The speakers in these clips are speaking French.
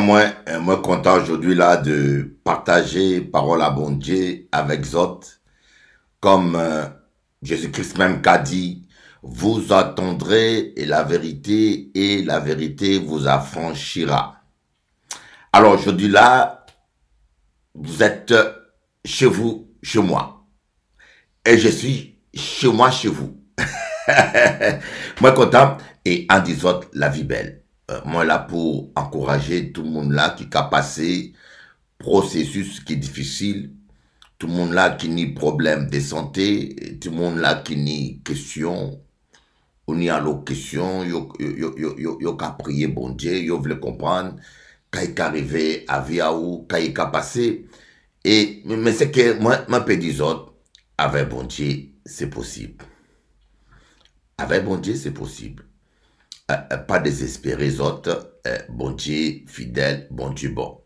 Moi content aujourd'hui là de partager parole à bon Dieu avec Zot, comme Jésus-Christ même qu'a dit, vous attendrez et la vérité vous affranchira. Alors aujourd'hui là, vous êtes chez vous, chez moi, et je suis chez moi, chez vous. Moi content et en disant la vie belle. Moi là pour encourager tout le monde là qui a passé processus qui est difficile, tout le monde là qui n'y problème de santé, tout le monde là qui n'y question, ou n'y a l'autre question, yo qu'à prier bon Dieu, yo voulait comprendre, quand il est arrivé à Viaou, quand il est passé, mais c'est que moi peux dire autres, avec bon Dieu, c'est possible. Avec bon Dieu, c'est possible. Pas désespérer autres, bon Dieu fidèle, bon Dieu bon.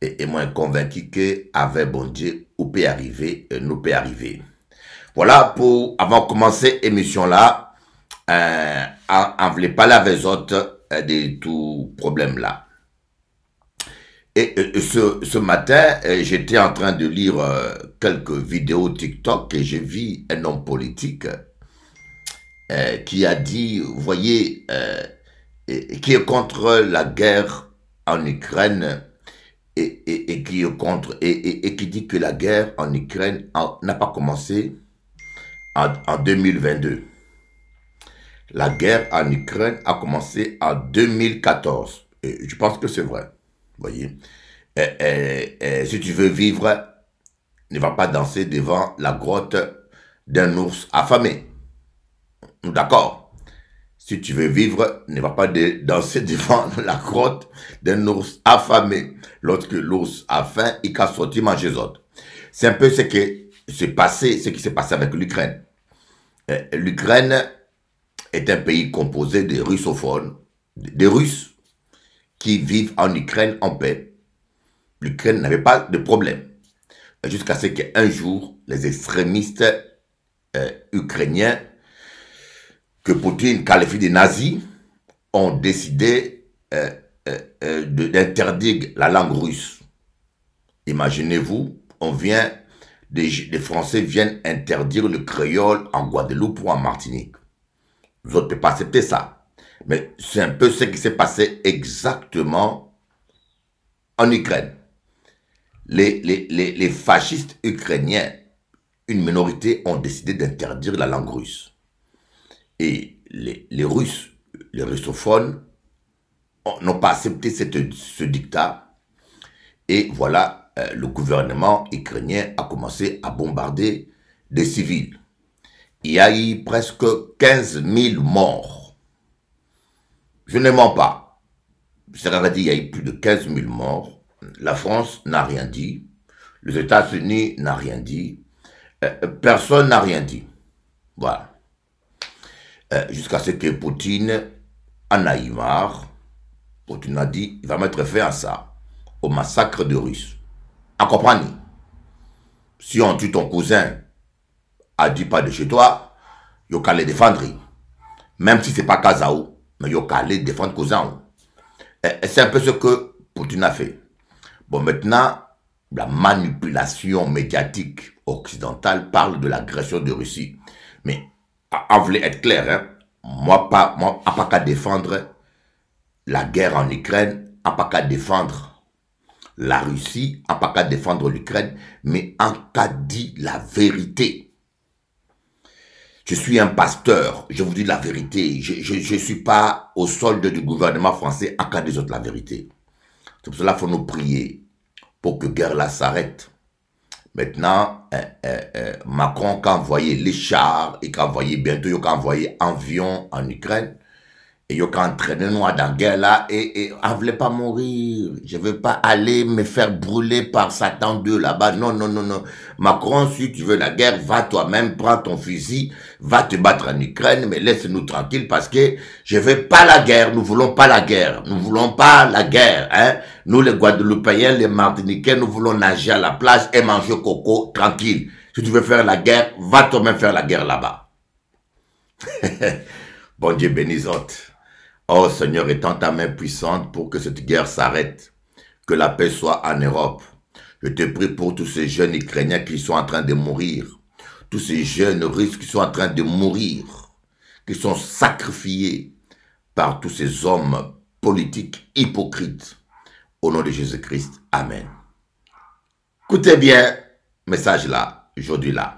Et moi convaincu que avec bon Dieu, où peut arriver, nous peut arriver. Voilà pour, avant de commencer l'émission là, on voulait parler avec autres de tout problème là. Ce matin, j'étais en train de lire quelques vidéos TikTok et j'ai vu un homme politique qui a dit, vous voyez, qui est contre la guerre en Ukraine et qui est contre et qui dit que la guerre en Ukraine n'a pas commencé en 2022. La guerre en Ukraine a commencé en 2014. Et je pense que c'est vrai. Vous voyez. Si tu veux vivre, ne va pas danser devant la grotte d'un ours affamé. D'accord. Si tu veux vivre, ne va pas danser devant la grotte d'un ours affamé. Lorsque l'ours a faim, il va sortir manger les autres. C'est un peu ce qui s'est passé avec l'Ukraine. L'Ukraine est un pays composé de russophones, des Russes qui vivent en Ukraine en paix. L'Ukraine n'avait pas de problème. Jusqu'à ce qu'un jour, les extrémistes ukrainiens que Poutine qualifie de nazis ont décidé d'interdire la langue russe. Imaginez-vous, des Français viennent interdire le créole en Guadeloupe ou en Martinique. Vous autres ne pouvez pas accepter ça. Mais c'est un peu ce qui s'est passé exactement en Ukraine. Les fascistes ukrainiens, une minorité, ont décidé d'interdire la langue russe. Et les Russes, les russophones, n'ont pas accepté ce dictat. Et voilà, le gouvernement ukrainien a commencé à bombarder des civils. Il y a eu presque 15 000 morts. Je ne mens pas. C'est-à-dire qu'il y a eu plus de 15 000 morts. La France n'a rien dit. Les États-Unis n'ont rien dit. Personne n'a rien dit. Voilà. Jusqu'à ce que Poutine en a eu marre. Poutine a dit, il va mettre fin à ça, au massacre de Russes. En comprenez? Si on tue ton cousin à 10 pas de chez toi, il faut aller défendre. Même si ce n'est pas Kazaou, mais il faut aller défendre cousin. C'est un peu ce que Poutine a fait. Bon, maintenant, la manipulation médiatique occidentale parle de l'agression de Russie. Mais, on voulait être clair, hein? Moi, pas qu'à défendre la guerre en Ukraine, pas qu'à défendre la Russie, pas qu'à défendre l'Ukraine, mais en cas dit la vérité. Je suis un pasteur, je vous dis la vérité. Je ne suis pas au solde du gouvernement français en cas des autres la vérité. C'est pour cela qu'il faut nous prier pour que la guerre là s'arrête. Maintenant, Macron a envoyé les chars, il a envoyé bientôt, il a envoyé avions en Ukraine. Et il a entraîné nous dans la guerre là, et on ne voulait pas mourir. Je ne veux pas aller me faire brûler par Satan 2 là-bas. Non, non, non, non. Macron, si tu veux la guerre, va toi-même, prends ton fusil, va te battre en Ukraine, mais laisse-nous tranquilles parce que je ne veux pas la guerre. Nous ne voulons pas la guerre. Nous ne voulons pas la guerre. Hein? Nous, les Guadeloupéens, les Martiniquais, nous voulons nager à la plage et manger coco tranquille. Si tu veux faire la guerre, va toi-même faire la guerre là-bas. Bon Dieu bénisse. Oh Seigneur, étends ta main puissante pour que cette guerre s'arrête, que la paix soit en Europe. Je te prie pour tous ces jeunes Ukrainiens qui sont en train de mourir, tous ces jeunes Russes qui sont en train de mourir, qui sont sacrifiés par tous ces hommes politiques hypocrites. Au nom de Jésus-Christ, Amen. Écoutez bien, message là, aujourd'hui là.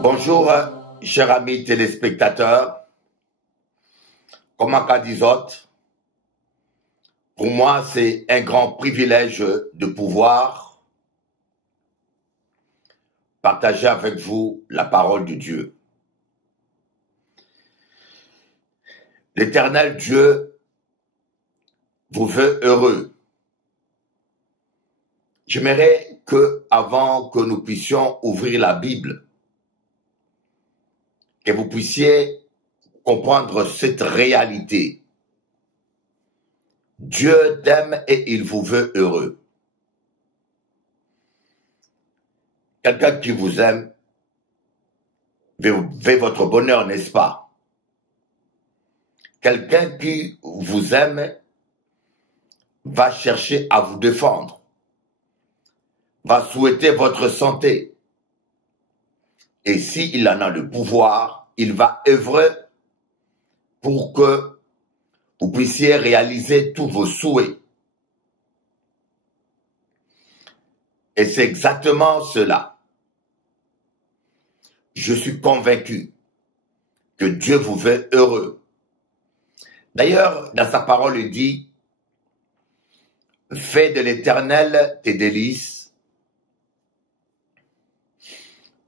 Bonjour, chers amis téléspectateurs. Comment qu'a dit autres? Pour moi, c'est un grand privilège de pouvoir partager avec vous la parole de Dieu. L'Éternel Dieu vous veut heureux. J'aimerais que, avant que nous puissions ouvrir la Bible, que vous puissiez comprendre cette réalité. Dieu t'aime et il vous veut heureux. Quelqu'un qui vous aime veut votre bonheur, n'est-ce pas? Quelqu'un qui vous aime va chercher à vous défendre, va souhaiter votre santé. Et s'il en a le pouvoir, il va œuvrer pour que vous puissiez réaliser tous vos souhaits. Et c'est exactement cela. Je suis convaincu que Dieu vous veut heureux. D'ailleurs, dans sa parole, il dit, « Fais de l'Éternel tes délices,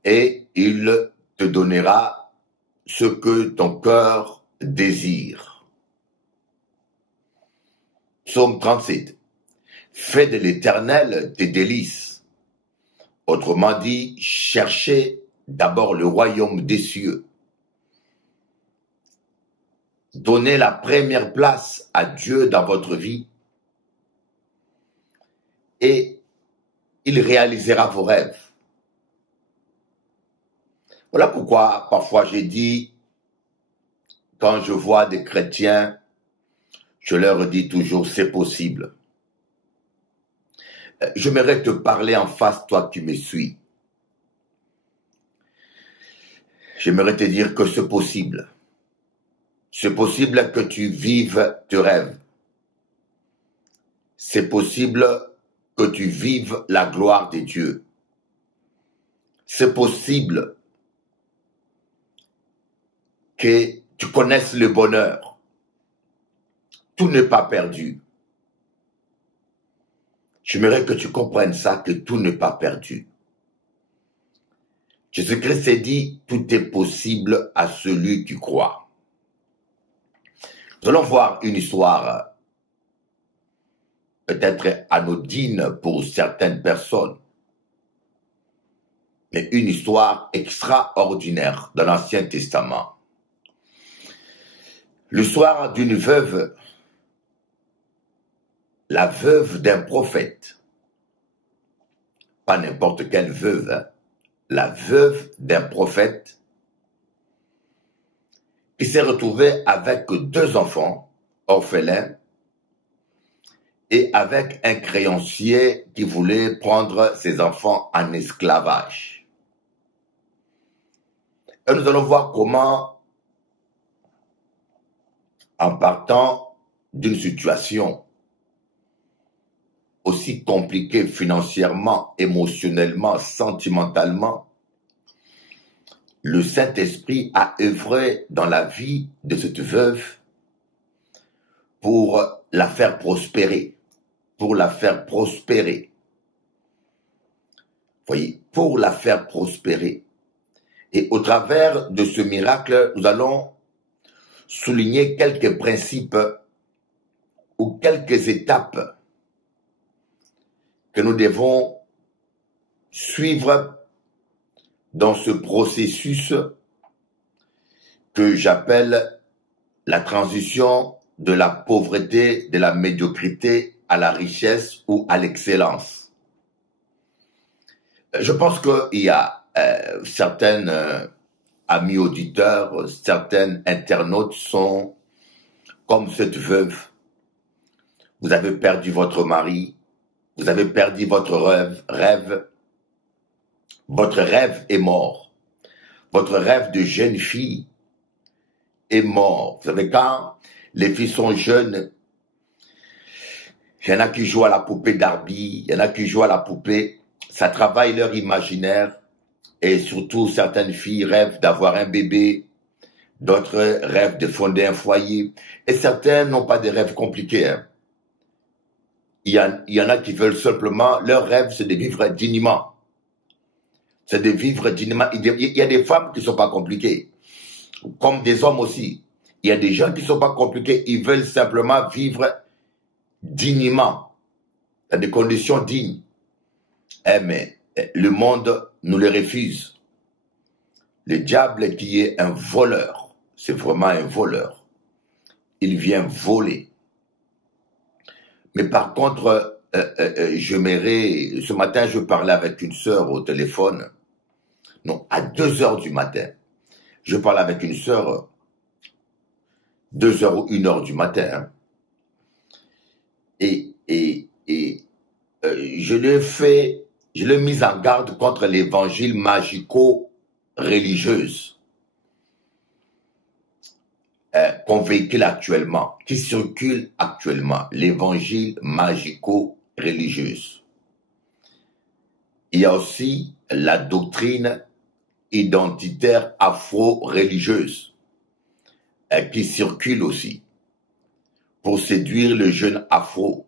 et il te donnera ce que ton cœur désire. » Psaume 37. Fais de l'Éternel tes délices. Autrement dit, cherchez d'abord le royaume des cieux. Donnez la première place à Dieu dans votre vie et il réalisera vos rêves. Voilà pourquoi parfois j'ai dit, quand je vois des chrétiens, je leur dis toujours, c'est possible. J'aimerais te parler en face, toi qui me suis. J'aimerais te dire que c'est possible. C'est possible que tu vives tes rêves. C'est possible que tu vives la gloire de Dieu. C'est possible que tu connaisses le bonheur. Tout n'est pas perdu. J'aimerais que tu comprennes ça, que tout n'est pas perdu. Jésus-Christ s'est dit, tout est possible à celui qui croit. Nous allons voir une histoire peut-être anodine pour certaines personnes, mais une histoire extraordinaire dans l'Ancien Testament. L'histoire d'une veuve, la veuve d'un prophète, pas n'importe quelle veuve, hein, la veuve d'un prophète qui s'est retrouvée avec 2 enfants orphelins et avec un créancier qui voulait prendre ses enfants en esclavage. Et nous allons voir comment, en partant d'une situation aussi compliquée financièrement, émotionnellement, sentimentalement, le Saint-Esprit a œuvré dans la vie de cette veuve pour la faire prospérer, pour la faire prospérer. Voyez, pour la faire prospérer. Et au travers de ce miracle, nous allons souligner quelques principes ou quelques étapes que nous devons suivre dans ce processus que j'appelle la transition de la pauvreté, de la médiocrité à la richesse ou à l'excellence. Je pense qu'il y a certaines amis auditeurs, certains internautes sont comme cette veuve. Vous avez perdu votre mari, vous avez perdu votre rêve. Votre rêve est mort. Votre rêve de jeune fille est mort. Vous savez, quand les filles sont jeunes, il y en a qui jouent à la poupée Barbie, il y en a qui jouent à la poupée, ça travaille leur imaginaire, et surtout certaines filles rêvent d'avoir un bébé, d'autres rêvent de fonder un foyer, et certains n'ont pas des rêves compliqués. Hein. Il y en a qui veulent simplement, leur rêve c'est de vivre dignement. C'est de vivre dignement. Il y a des femmes qui ne sont pas compliquées, comme des hommes aussi. Il y a des gens qui ne sont pas compliqués, ils veulent simplement vivre dignement, dans des conditions dignes. Mais le monde nous le refuse. Le diable qui est un voleur, c'est vraiment un voleur. Il vient voler. Mais par contre, ce matin, je parlais avec une sœur au téléphone. Non, à 2 heures du matin. Je parlais avec une sœur, 2 heures ou 1 heure du matin. Hein. Je l'ai mis en garde contre l'évangile magico-religieuse qu'on véhicule actuellement, qui circule actuellement, l'évangile magico-religieuse. Il y a aussi la doctrine identitaire afro-religieuse qui circule aussi pour séduire le jeune afro,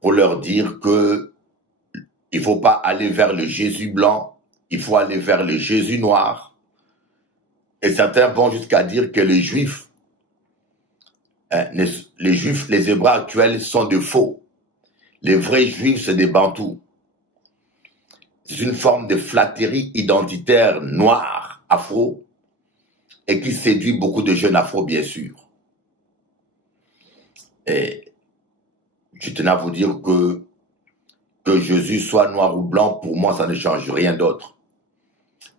pour leur dire que il ne faut pas aller vers le Jésus blanc, il faut aller vers le Jésus noir. Et certains vont jusqu'à dire que les Juifs, les Hébreux actuels sont de faux. Les vrais Juifs, c'est des Bantous. C'est une forme de flatterie identitaire noire, afro, et qui séduit beaucoup de jeunes afro, bien sûr. Et je tenais à vous dire que Jésus soit noir ou blanc, pour moi, ça ne change rien d'autre.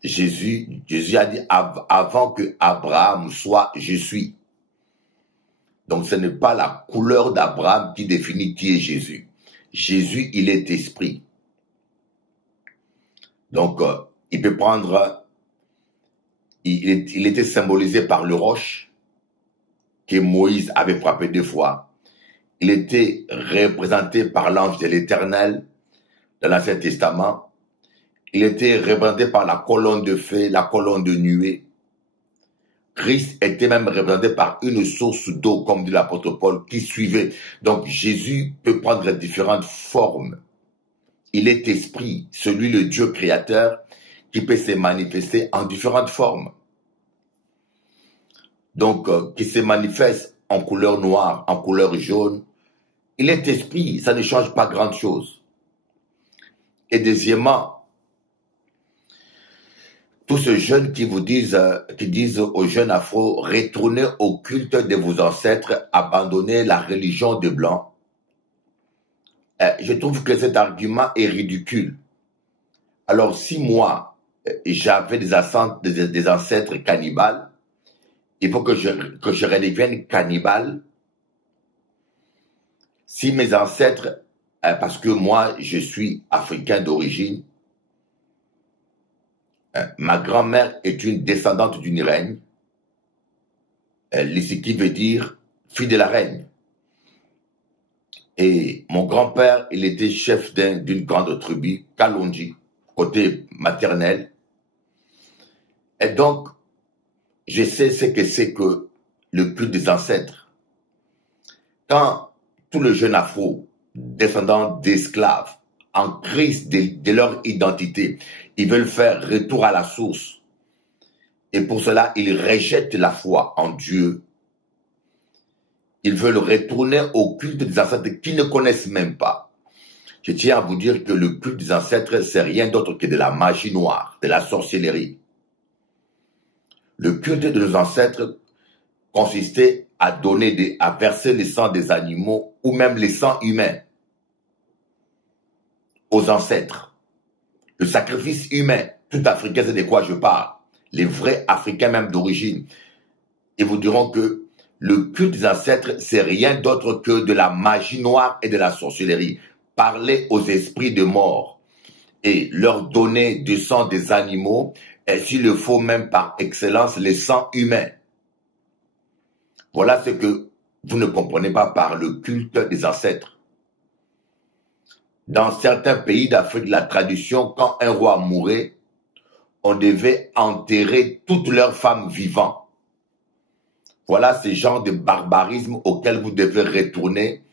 Jésus a dit, avant que Abraham soit, je suis. Donc, ce n'est pas la couleur d'Abraham qui définit qui est Jésus. Jésus, il est esprit. Donc, il peut prendre, il était symbolisé par le roche que Moïse avait frappé 2 fois. Il était représenté par l'ange de l'Éternel dans l'Ancien Testament. Il était représenté par la colonne de feu, la colonne de nuée. Christ était même représenté par une source d'eau, comme dit l'apôtre Paul, qui suivait. Donc Jésus peut prendre différentes formes. Il est esprit, celui le Dieu créateur, qui peut se manifester en différentes formes. Donc, qui se manifeste en couleur noire, en couleur jaune. Il est esprit, ça ne change pas grand-chose. Et deuxièmement, tous ces jeunes qui disent aux jeunes afro, retournez au culte de vos ancêtres, abandonnez la religion des Blancs. Je trouve que cet argument est ridicule. Alors, si moi, j'avais des ancêtres cannibales, il faut que je redevienne cannibale. Si mes ancêtres, parce que moi, je suis africain d'origine, ma grand-mère est une descendante d'une reine, ce qui veut dire fille de la reine. Et mon grand-père, il était chef d'une grande tribu, Kalonji, côté maternel. Et donc, je sais ce que c'est que le culte des ancêtres. Quand tous les jeunes afro, descendants d'esclaves, en crise de leur identité, ils veulent faire retour à la source. Et pour cela, ils rejettent la foi en Dieu. Ils veulent retourner au culte des ancêtres qu'ils ne connaissent même pas. Je tiens à vous dire que le culte des ancêtres, c'est rien d'autre que de la magie noire, de la sorcellerie. Le culte de nos ancêtres, consistait à à verser le sang des animaux ou même le sang humain aux ancêtres. Le sacrifice humain, tout Africain sait de quoi je parle. Les vrais Africains même d'origine. Ils vous diront que le culte des ancêtres, c'est rien d'autre que de la magie noire et de la sorcellerie. Parler aux esprits de mort et leur donner du sang des animaux, et s'il le faut même par excellence, le sang humain. Voilà ce que vous ne comprenez pas par le culte des ancêtres. Dans certains pays d'Afrique, la tradition, quand un roi mourait, on devait enterrer toutes leurs femmes vivantes. Voilà ce genre de barbarisme auquel vous devez retourner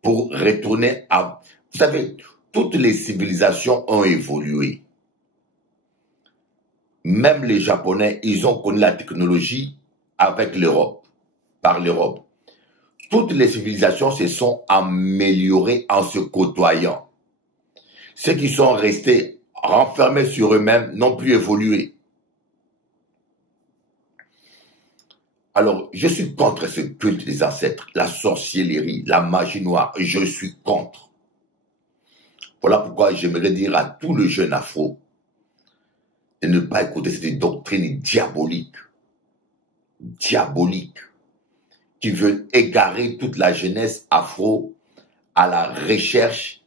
pour retourner à... Vous savez, toutes les civilisations ont évolué. Même les Japonais, ils ont connu la technologie avec l'Europe, par l'Europe. Toutes les civilisations se sont améliorées en se côtoyant. Ceux qui sont restés renfermés sur eux-mêmes n'ont plus évolué. Alors, je suis contre ce culte des ancêtres, la sorcellerie, la magie noire. Je suis contre. Voilà pourquoi j'aimerais dire à tout le jeune afro de ne pas écouter cette doctrine diabolique, qui veut égarer toute la jeunesse afro à la recherche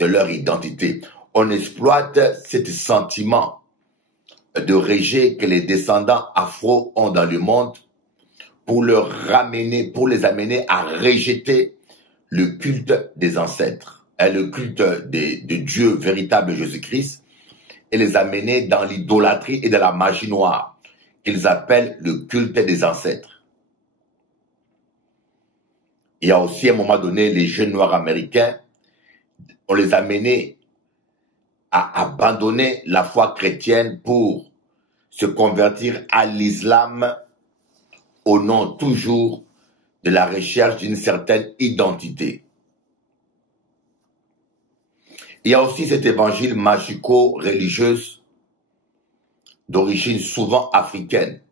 de leur identité. On exploite ce sentiment de rejet que les descendants afro ont dans le monde pour pour les amener à rejeter le culte des ancêtres, et le culte de Dieu véritable Jésus-Christ, et les amener dans l'idolâtrie et dans la magie noire, qu'ils appellent le culte des ancêtres. Il y a aussi à un moment donné, les jeunes noirs américains, on les a menés à abandonner la foi chrétienne pour se convertir à l'islam au nom toujours de la recherche d'une certaine identité. Il y a aussi cet évangile magico-religieuse d'origine souvent africaine,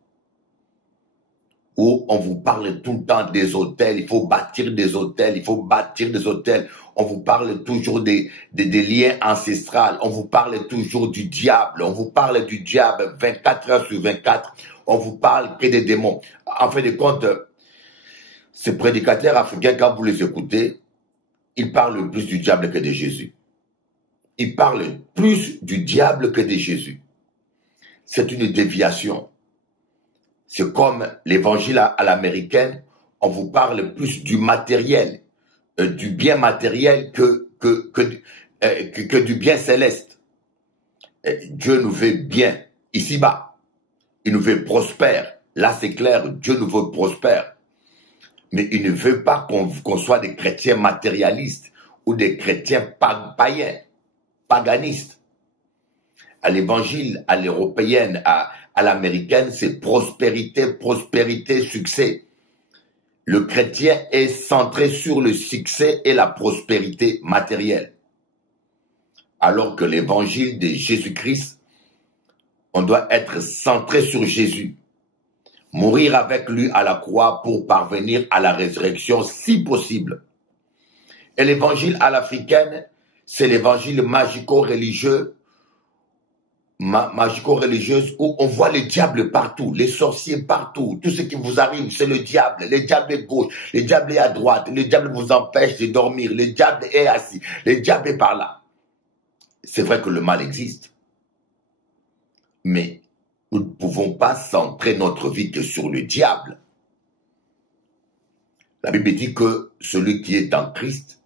où on vous parle tout le temps des hôtels, il faut bâtir des hôtels, il faut bâtir des hôtels. On vous parle toujours des liens ancestrales, on vous parle toujours du diable, on vous parle du diable 24 heures sur 24, on vous parle que des démons. En fin de compte, ces prédicateurs africains, quand vous les écoutez, ils parlent plus du diable que de Jésus. Ils parlent plus du diable que de Jésus. C'est une déviation. C'est comme l'évangile à l'américaine, on vous parle plus du matériel, du bien matériel que du bien céleste. Dieu nous veut bien ici-bas. Il nous veut prospère. Là, c'est clair, Dieu nous veut prospère. Mais il ne veut pas qu'on soit des chrétiens matérialistes ou des chrétiens païens, paganistes. À l'évangile, à l'européenne, à l'américaine, c'est prospérité, prospérité, succès. Le chrétien est centré sur le succès et la prospérité matérielle. Alors que l'évangile de Jésus-Christ, on doit être centré sur Jésus. Mourir avec lui à la croix pour parvenir à la résurrection si possible. Et l'évangile à l'africaine, c'est l'évangile magico-religieux, magico-religieuse où on voit les diables partout, les sorciers partout, tout ce qui vous arrive, c'est le diable. Le diable est gauche, le diable est à droite, le diable vous empêche de dormir, le diable est assis, le diable est par là. C'est vrai que le mal existe, mais nous ne pouvons pas centrer notre vie que sur le diable. La Bible dit que celui qui est en Christ,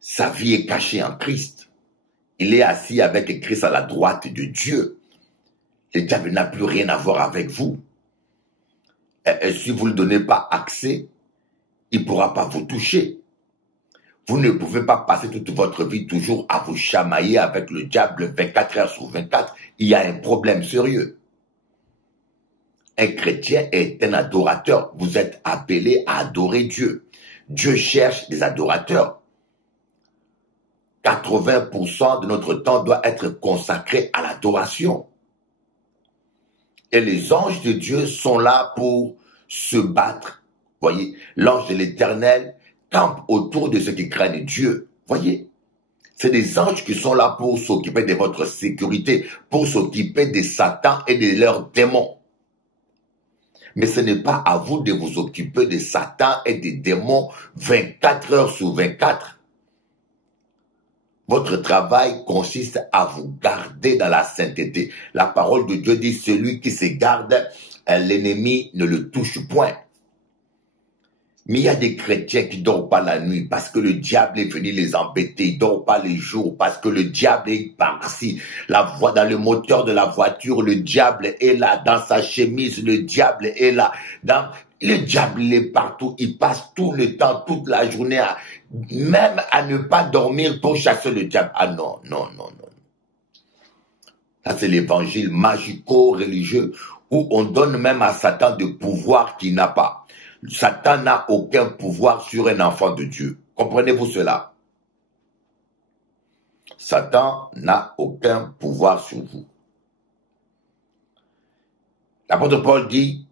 sa vie est cachée en Christ. Il est assis avec Christ à la droite de Dieu. Le diable n'a plus rien à voir avec vous. Et si vous ne lui donnez pas accès, il ne pourra pas vous toucher. Vous ne pouvez pas passer toute votre vie toujours à vous chamailler avec le diable 24 heures sur 24. Il y a un problème sérieux. Un chrétien est un adorateur. Vous êtes appelé à adorer Dieu. Dieu cherche des adorateurs. 80% de notre temps doit être consacré à l'adoration. Et les anges de Dieu sont là pour se battre. Voyez, l'ange de l'Éternel campe autour de ceux qui craignent Dieu. Voyez, c'est des anges qui sont là pour s'occuper de votre sécurité, pour s'occuper de Satan et de leurs démons. Mais ce n'est pas à vous de vous occuper de Satan et des démons 24 heures sur 24. Votre travail consiste à vous garder dans la sainteté. La parole de Dieu dit, celui qui se garde, l'ennemi ne le touche point. Mais il y a des chrétiens qui ne dorment pas la nuit parce que le diable est venu les embêter. Ils ne dorment pas les jours parce que le diable est par-ci. Dans le moteur de la voiture, le diable est là. Dans sa chemise, le diable est là. Le diable il est partout. Il passe tout le temps, toute la journée, même à ne pas dormir pour chasser le diable. Ah non, non, non, non. Ça, c'est l'évangile magico-religieux où on donne même à Satan des pouvoirs qu'il n'a pas. Satan n'a aucun pouvoir sur un enfant de Dieu. Comprenez-vous cela? Satan n'a aucun pouvoir sur vous. L'apôtre Paul dit,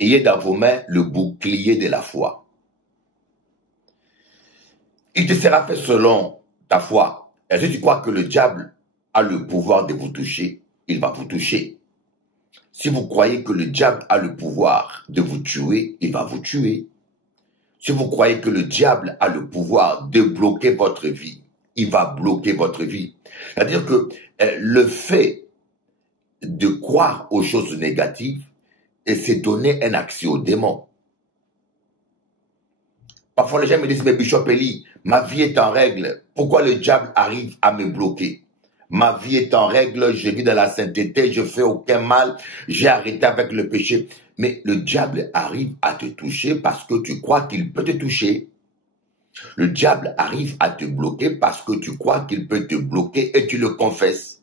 ayez dans vos mains le bouclier de la foi. Il te sera fait selon ta foi. Et si tu crois que le diable a le pouvoir de vous toucher, il va vous toucher. Si vous croyez que le diable a le pouvoir de vous tuer, il va vous tuer. Si vous croyez que le diable a le pouvoir de bloquer votre vie, il va bloquer votre vie. C'est-à-dire que le fait de croire aux choses négatives, c'est donner un accès au démon. Parfois les gens me disent, mais Bishop Eli, ma vie est en règle. Pourquoi le diable arrive à me bloquer? Ma vie est en règle, je vis dans la sainteté, je fais aucun mal, j'ai arrêté avec le péché. Mais le diable arrive à te toucher parce que tu crois qu'il peut te toucher. Le diable arrive à te bloquer parce que tu crois qu'il peut te bloquer et tu le confesses.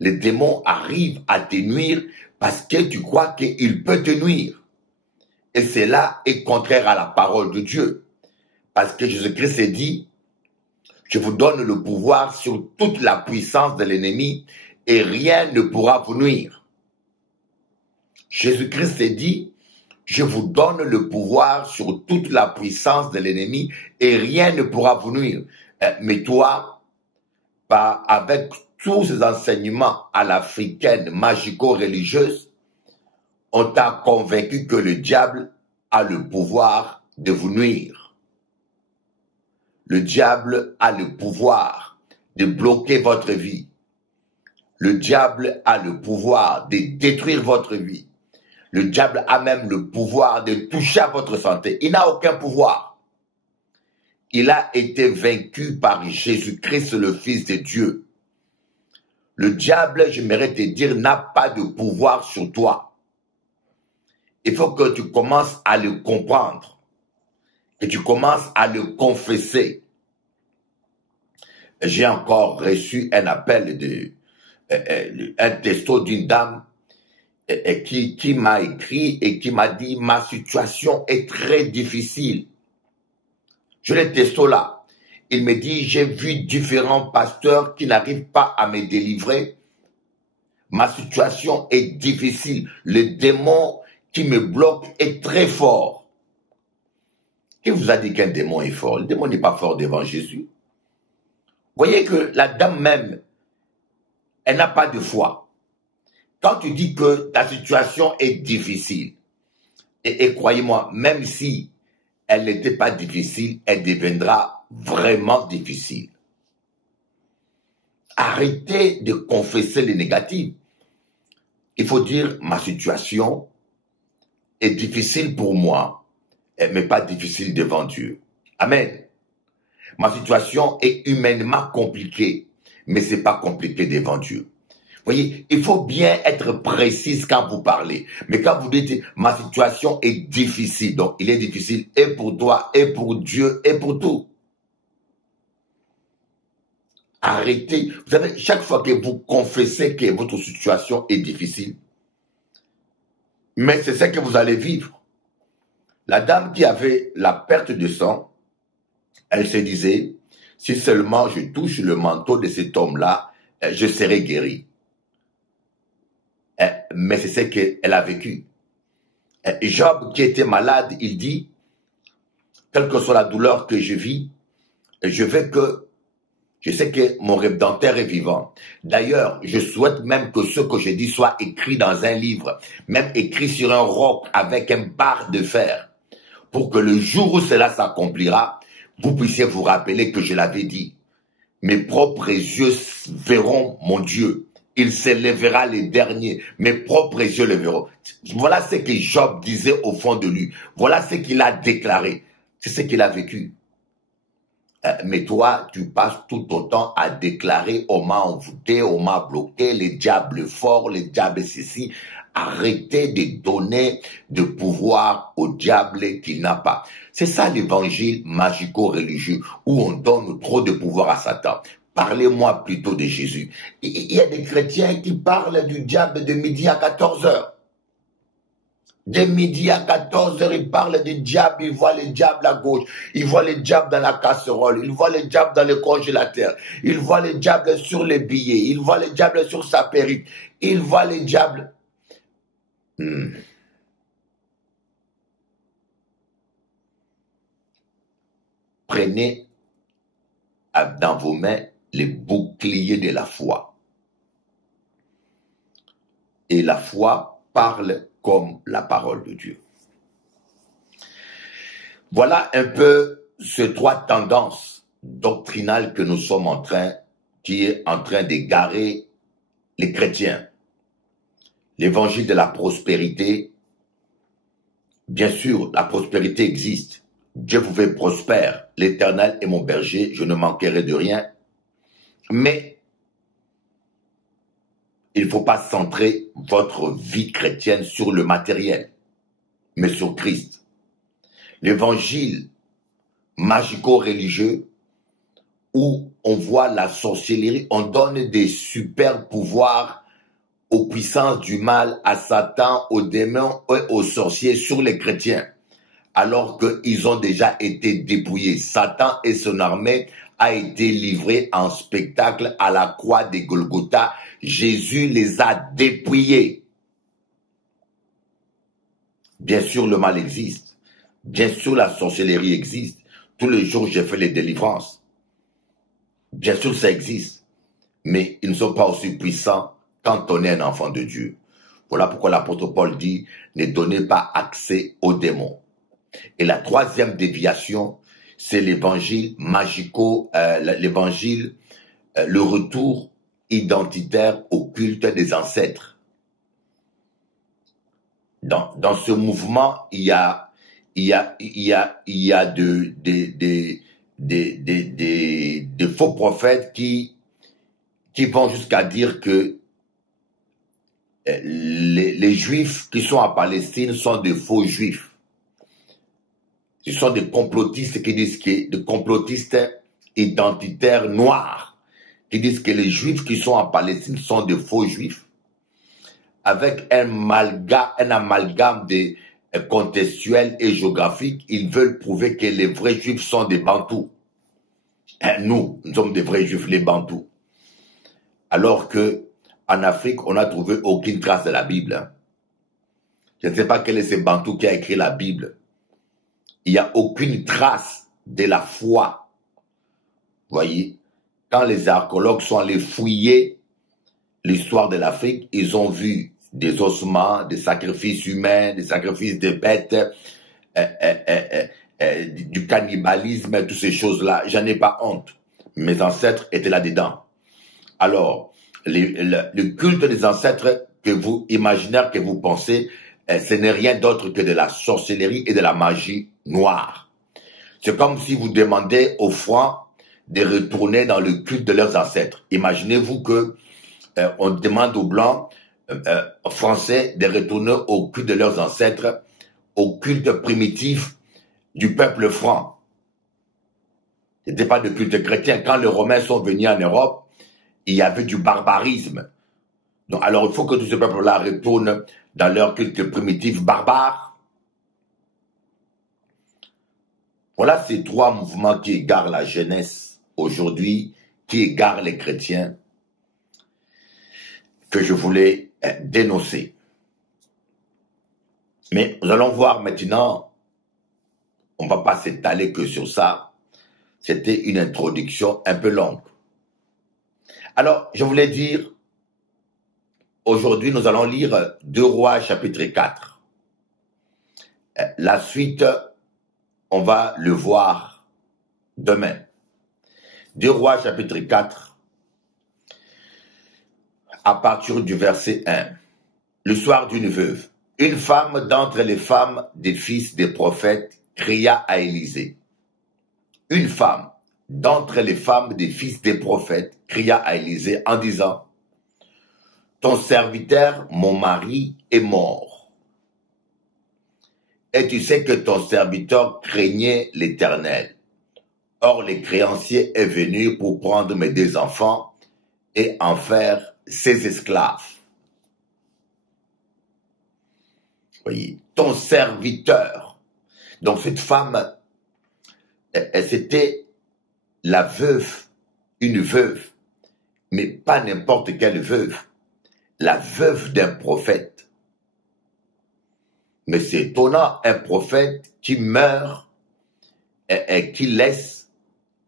Les démons arrivent à te nuire parce que tu crois qu'il peut te nuire. Et cela est contraire à la parole de Dieu. Parce que Jésus-Christ s'est dit, je vous donne le pouvoir sur toute la puissance de l'ennemi et rien ne pourra vous nuire. Jésus-Christ s'est dit, je vous donne le pouvoir sur toute la puissance de l'ennemi et rien ne pourra vous nuire. Mais toi, avec tous ces enseignements à l'africaine magico-religieuse, on t'a convaincu que le diable a le pouvoir de vous nuire. Le diable a le pouvoir de bloquer votre vie. Le diable a le pouvoir de détruire votre vie. Le diable a même le pouvoir de toucher à votre santé. Il n'a aucun pouvoir. Il a été vaincu par Jésus-Christ, le Fils de Dieu. Le diable, j'aimerais te dire, n'a pas de pouvoir sur toi. Il faut que tu commences à le comprendre. Que tu commences à le confesser. J'ai encore reçu un appel un texto d'une dame qui m'a écrit et qui m'a dit « Ma situation est très difficile. » Je l'ai texto là. Il me dit « J'ai vu différents pasteurs qui n'arrivent pas à me délivrer. Ma situation est difficile. Le démon qui me bloque est très fort. » Qui vous a dit qu'un démon est fort? Le démon n'est pas fort devant Jésus. Voyez que la dame même, elle n'a pas de foi. Quand tu dis que ta situation est difficile, et croyez-moi, même si elle n'était pas difficile, elle deviendra vraiment difficile. Arrêtez de confesser les négatifs. Il faut dire, ma situation est difficile pour moi, mais pas difficile devant Dieu. Amen. Ma situation est humainement compliquée, mais ce n'est pas compliqué devant Dieu. Vous voyez, il faut bien être précise quand vous parlez. Mais quand vous dites, ma situation est difficile, donc il est difficile et pour toi, et pour Dieu, et pour tout. Arrêtez. Vous savez, chaque fois que vous confessez que votre situation est difficile, mais c'est ce que vous allez vivre. La dame qui avait la perte de sang, elle se disait, si seulement je touche le manteau de cet homme-là, je serai guéri. mais c'est ce qu'elle a vécu. Job, qui était malade, il dit, quelle que soit la douleur que je vis, je sais que mon Rédempteur est vivant. D'ailleurs, je souhaite même que ce que je dis soit écrit dans un livre, même écrit sur un roc avec un barre de fer, pour que le jour où cela s'accomplira, vous puissiez vous rappeler que je l'avais dit. Mes propres yeux verront mon Dieu. Il s'élèvera les derniers. Mes propres yeux le verront. Voilà ce que Job disait au fond de lui. Voilà ce qu'il a déclaré. C'est ce qu'il a vécu. Mais toi, tu passes tout autant à déclarer, on m'a envoûté, on m'a bloqué, les diables forts, les diables ceci. Arrêtez de donner de pouvoir au diable qu'il n'a pas. C'est ça l'évangile magico-religieux, où on donne trop de pouvoir à Satan. Parlez-moi plutôt de Jésus. Il y a des chrétiens qui parlent du diable de midi à 14 heures. De midi à 14 heures, ils parlent du diable, ils voient le diable à gauche, ils voient le diable dans la casserole, ils voient le diable dans le congélateur, ils voient le diable sur les billets, ils voient le diable sur sa perruque, ils voient le diable. Prenez dans vos mains les boucliers de la foi. Et la foi parle comme la parole de Dieu. Voilà un peu ces trois tendances doctrinales que nous sommes qui est en train d'égarer les chrétiens. L'évangile de la prospérité, bien sûr, la prospérité existe. Dieu vous fait prospère. L'Éternel est mon berger, je ne manquerai de rien. Mais il ne faut pas centrer votre vie chrétienne sur le matériel, mais sur Christ. L'évangile magico-religieux, où on voit la sorcellerie, on donne des super pouvoirs aux puissances du mal, à Satan, aux démons et aux sorciers sur les chrétiens, alors qu'ils ont déjà été dépouillés. Satan et son armée a été livré en spectacle à la croix de Golgotha. Jésus les a dépouillés. Bien sûr, le mal existe. Bien sûr, la sorcellerie existe. Tous les jours, j'ai fait les délivrances. Bien sûr, ça existe. Mais ils ne sont pas aussi puissants quand on est un enfant de Dieu. Voilà pourquoi l'apôtre Paul dit, ne donnez pas accès aux démons. Et la troisième déviation, c'est l'évangile le retour identitaire au culte des ancêtres. Dans ce mouvement, il y a des faux prophètes qui vont jusqu'à dire que les juifs qui sont à Palestine sont des faux juifs. Ce sont des complotistes des complotistes identitaires noirs qui disent que les juifs qui sont en Palestine sont des faux juifs, avec un amalgame contextuel et géographique. Ils veulent prouver que les vrais juifs sont des bantous. Nous sommes des vrais juifs, les bantous. Alors que en Afrique, on n'a trouvé aucune trace de la Bible. Je ne sais pas quel est ce bantou qui a écrit la Bible. Il n'y a aucune trace de la foi. Vous voyez, quand les archéologues sont allés fouiller l'histoire de l'Afrique, ils ont vu des ossements, des sacrifices humains, des sacrifices de bêtes, du cannibalisme, toutes ces choses-là. J'en ai pas honte. Mes ancêtres étaient là-dedans. Alors, le culte des ancêtres que vous imaginez, que vous pensez, ce n'est rien d'autre que de la sorcellerie et de la magie noire. C'est comme si vous demandez aux Francs de retourner dans le culte de leurs ancêtres. Imaginez-vous que on demande aux Blancs français de retourner au culte de leurs ancêtres, au culte primitif du peuple franc. Ce n'était pas de culte chrétien. Quand les Romains sont venus en Europe, il y avait du barbarisme. Donc, alors il faut que tout ce peuple-là retourne dans leur culte primitif barbare. Voilà ces trois mouvements qui égarent la jeunesse aujourd'hui, qui égarent les chrétiens, que je voulais dénoncé. Mais nous allons voir maintenant, on ne va pas s'étaler que sur ça. C'était une introduction un peu longue. Alors, je voulais dire, aujourd'hui, nous allons lire 2 Rois chapitre 4. La suite, on va le voir demain. 2 Rois chapitre 4, à partir du verset 1. Le soir d'une veuve, une femme d'entre les femmes des fils des prophètes cria à Élisée. Une femme d'entre les femmes des fils des prophètes cria à Élisée en disant, « Ton serviteur, mon mari, est mort. Et tu sais que ton serviteur craignait l'Éternel. Or, le créancier est venu pour prendre mes 2 enfants et en faire ses esclaves. » Voyez, ton serviteur. Donc cette femme, c'était la veuve, une veuve, mais pas n'importe quelle veuve, la veuve d'un prophète. Mais c'est étonnant, un prophète qui meurt et qui laisse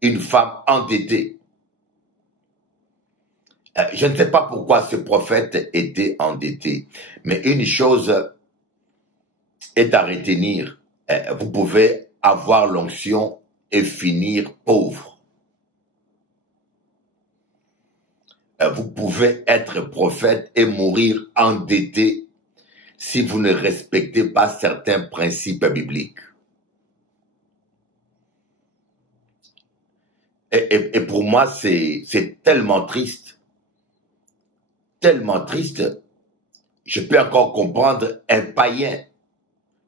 une femme endettée. Je ne sais pas pourquoi ce prophète était endetté, mais une chose est à retenir. Vous pouvez avoir l'onction et finir pauvre. Vous pouvez être prophète et mourir endetté si vous ne respectez pas certains principes bibliques. Et pour moi, c'est tellement triste. Tellement triste. Je peux encore comprendre un païen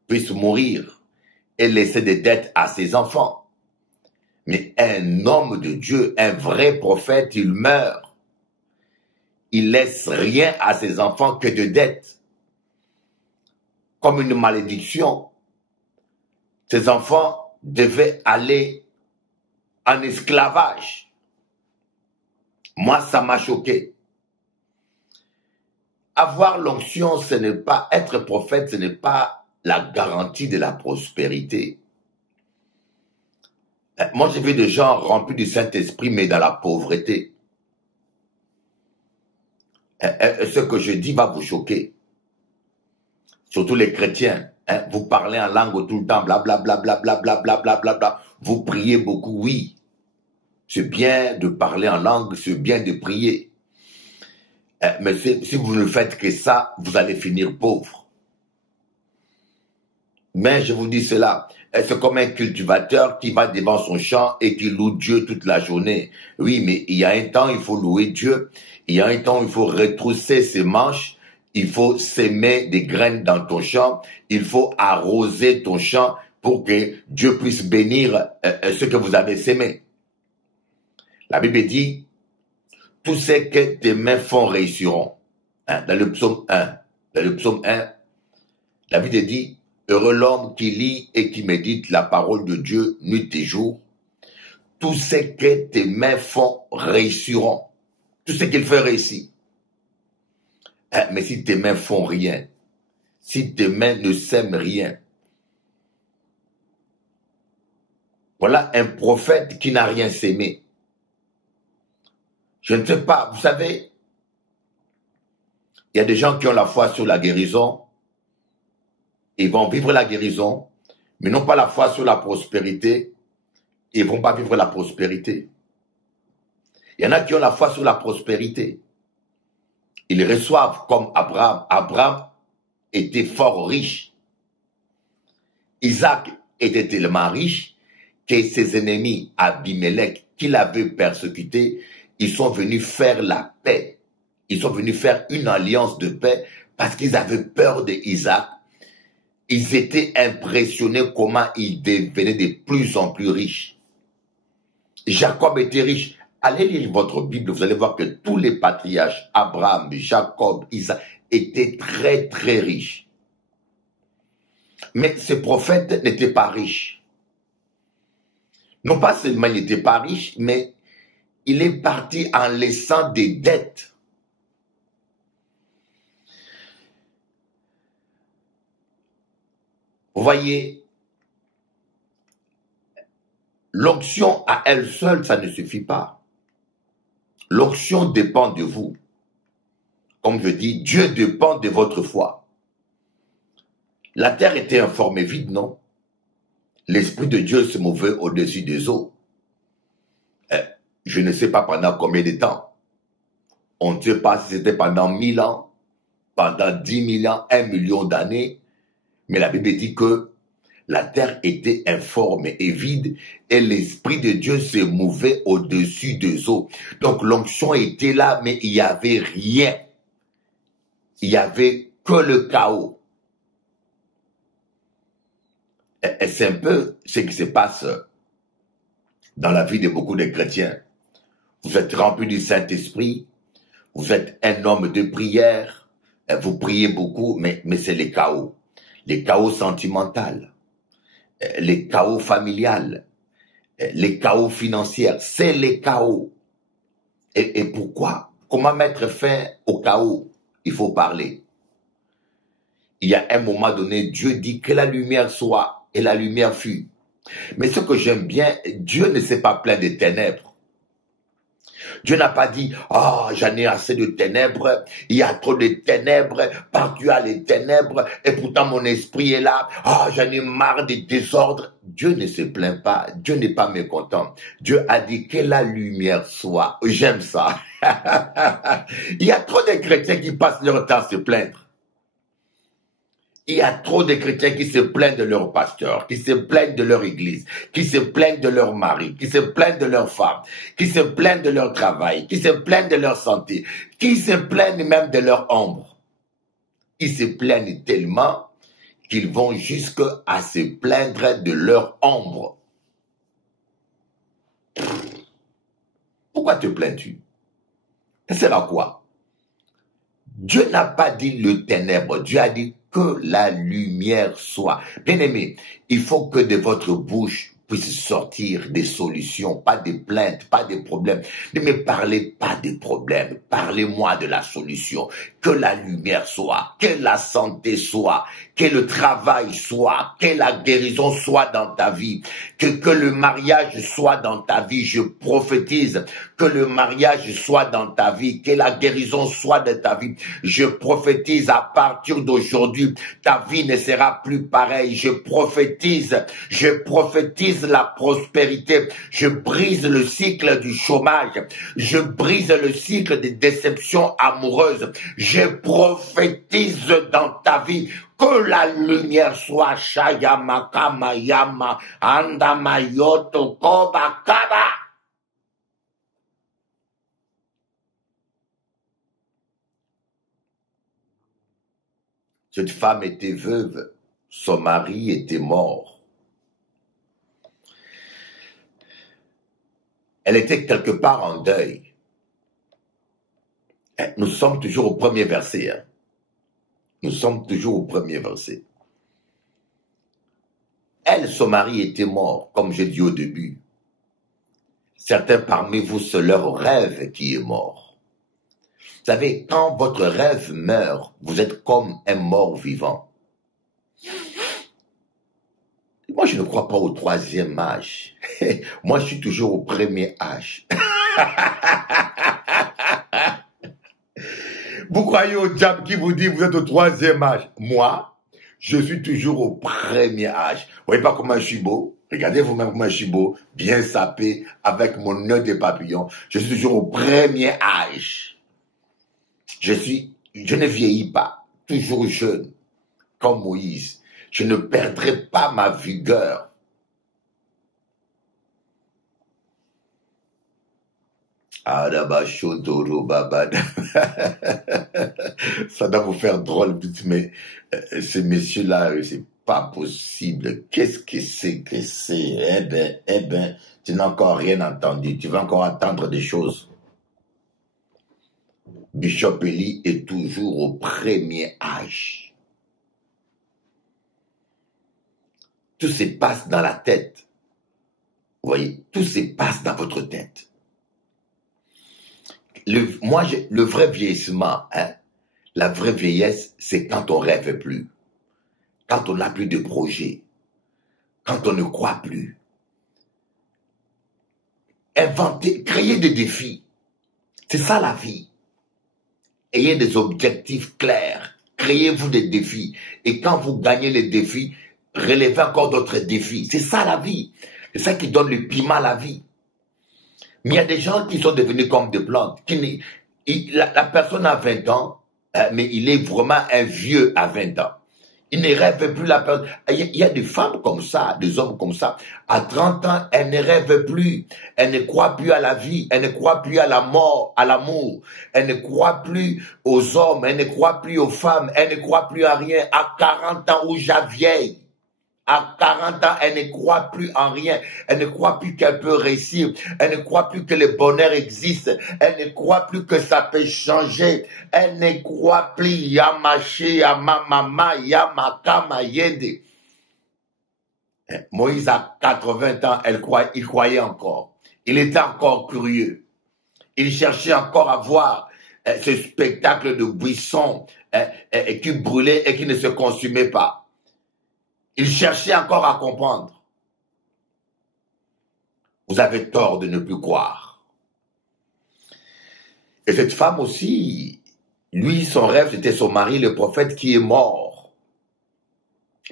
puisse mourir et laisser des dettes à ses enfants. Mais un homme de Dieu, un vrai prophète, il meurt. Il laisse rien à ses enfants que de dettes. Comme une malédiction. Ses enfants devaient aller en esclavage. Moi, ça m'a choqué. Avoir l'onction, ce n'est pas être prophète, ce n'est pas la garantie de la prospérité. Moi, j'ai vu des gens remplis du Saint-Esprit, mais dans la pauvreté. Ce que je dis va vous choquer. Surtout les chrétiens. Vous parlez en langue tout le temps, blablabla, blablabla, blablabla. Vous priez beaucoup, oui. C'est bien de parler en langue, c'est bien de prier. Mais si vous ne faites que ça, vous allez finir pauvre. Mais je vous dis cela, c'est comme un cultivateur qui va devant son champ et qui loue Dieu toute la journée. Oui, mais il y a un temps, il faut louer Dieu. Il y a un temps, il faut retrousser ses manches. Il faut s'aimer des graines dans ton champ. Il faut arroser ton champ pour que Dieu puisse bénir ce que vous avez sémé. La Bible dit, tout ce que tes mains font réussiront. Dans le psaume 1, la Bible dit, heureux l'homme qui lit et qui médite la parole de Dieu nuit et jour. Tout ce que tes mains font réussiront. Tout ce qu'il fait réussir. Mais si tes mains font rien, si tes mains ne sèment rien, voilà un prophète qui n'a rien sémé. Je ne sais pas, vous savez, il y a des gens qui ont la foi sur la guérison, ils vont vivre la guérison, mais non pas la foi sur la prospérité, ils ne vont pas vivre la prospérité. Il y en a qui ont la foi sur la prospérité. Ils reçoivent comme Abraham. Abraham était fort riche. Isaac était tellement riche que ses ennemis, Abimelech, qui l'avaient persécuté, ils sont venus faire la paix. Ils sont venus faire une alliance de paix parce qu'ils avaient peur d'Isaac. Ils étaient impressionnés comment il devenait de plus en plus riche. Jacob était riche. Allez lire votre Bible, vous allez voir que tous les patriarches, Abraham, Jacob, Isaac, étaient très très riches. Mais ce prophète n'était pas riche. Non pas seulement il n'était pas riche, mais il est parti en laissant des dettes. Vous voyez, l'onction à elle seule, ça ne suffit pas. L'onction dépend de vous. Comme je dis, Dieu dépend de votre foi. La terre était informée vide, non? L'Esprit de Dieu se mouvait au-dessus des eaux. Je ne sais pas pendant combien de temps. On ne sait pas si c'était pendant 1000 ans, pendant 10 000 ans, 1 million d'années. Mais la Bible dit que la terre était informe et vide et l'Esprit de Dieu se mouvait au-dessus des eaux. Donc l'onction était là, mais il n'y avait rien. Il n'y avait que le chaos. Et c'est un peu ce qui se passe dans la vie de beaucoup de chrétiens. Vous êtes rempli du Saint-Esprit, vous êtes un homme de prière, vous priez beaucoup, mais c'est les chaos. Les chaos sentimentaux, les chaos familiales, les chaos financiers, c'est les chaos. Et pourquoi? Comment mettre fin au chaos? Il faut parler. Il y a un moment donné, Dieu dit que la lumière soit, et la lumière fut. Mais ce que j'aime bien, Dieu ne s'est pas plaint des ténèbres. Dieu n'a pas dit, ah, j'en ai assez de ténèbres, il y a trop de ténèbres, partout il y a les ténèbres, et pourtant mon esprit est là, ah, j'en ai marre des désordres. Dieu ne se plaint pas, Dieu n'est pas mécontent. Dieu a dit que la lumière soit. J'aime ça. Il y a trop de chrétiens qui passent leur temps à se plaindre. Il y a trop de chrétiens qui se plaignent de leur pasteur, qui se plaignent de leur église, qui se plaignent de leur mari, qui se plaignent de leur femme, qui se plaignent de leur travail, qui se plaignent de leur santé, qui se plaignent même de leur ombre. Ils se plaignent tellement qu'ils vont jusqu'à se plaindre de leur ombre. Pourquoi te plains-tu? Ça sert à quoi? Dieu n'a pas dit le ténèbre, Dieu a dit que la lumière soit. Bien-aimé, il faut que de votre bouche puisse sortir des solutions, pas des plaintes, pas des problèmes. Ne me parlez pas des problèmes, parlez-moi de la solution. Que la lumière soit, que la santé soit, que le travail soit, que la guérison soit dans ta vie, que le mariage soit dans ta vie. Je prophétise que le mariage soit dans ta vie, que la guérison soit dans ta vie. Je prophétise à partir d'aujourd'hui, ta vie ne sera plus pareille. Je prophétise la prospérité. Je brise le cycle du chômage. Je brise le cycle des déceptions amoureuses. Je prophétise dans ta vie que la lumière soit Shayama Kamayama Andamayoto Kobakaba. Cette femme était veuve, son mari était mort. Elle était quelque part en deuil. Nous sommes toujours au premier verset. Hein. Nous sommes toujours au premier verset. Elle, son mari était mort, comme j'ai dit au début. Certains parmi vous, c'est leur rêve qui est mort. Vous savez, quand votre rêve meurt, vous êtes comme un mort vivant. Moi, je ne crois pas au troisième âge. Moi, je suis toujours au premier âge. Vous croyez au diable qui vous dit vous êtes au troisième âge. Moi, je suis toujours au premier âge. Vous voyez pas comment je suis beau? Regardez vous-même comment je suis beau, bien sapé, avec mon œil de papillon. Je suis toujours au premier âge. Je ne vieillis pas, toujours jeune, comme Moïse. Je ne perdrai pas ma vigueur. Ça doit vous faire drôle, mais ces messieurs-là, c'est pas possible. Qu'est-ce que c'est que c'est? Eh ben, tu n'as encore rien entendu. Tu vas encore entendre des choses. Bishop Eli est toujours au premier âge. Tout se passe dans la tête. Vous voyez, tout se passe dans votre tête. Le vrai vieillissement, hein, la vraie vieillesse, c'est quand on rêve plus. quand on n'a plus de projet, quand on ne croit plus. Inventer, créer des défis. C'est ça la vie. Ayez des objectifs clairs. Créez-vous des défis. Et quand vous gagnez les défis, relevez encore d'autres défis. C'est ça la vie. C'est ça qui donne le piment à la vie. Mais il y a des gens qui sont devenus comme des plantes. La personne a 20 ans, mais il est vraiment un vieux à 20 ans. Il ne rêve plus la personne. Il y a des femmes comme ça, des hommes comme ça. À 30 ans, elles ne rêvent plus. Elles ne croient plus à la vie. Elles ne croient plus à la mort, à l'amour. Elles ne croient plus aux hommes. Elles ne croient plus aux femmes. Elles ne croient plus à rien. À 40 ans, où j'ai vieille. À 40 ans, elle ne croit plus en rien. Elle ne croit plus qu'elle peut réussir. Elle ne croit plus que le bonheur existe. Elle ne croit plus que ça peut changer. Elle ne croit plus Yamaché, Yamamama, Yamakama, Yende. Moïse a 80 ans, il croyait encore. Il était encore curieux. Il cherchait encore à voir ce spectacle de buisson qui brûlait et qui ne se consumait pas. Il cherchait encore à comprendre. Vous avez tort de ne plus croire. Et cette femme aussi, lui, son rêve, c'était son mari, le prophète, qui est mort.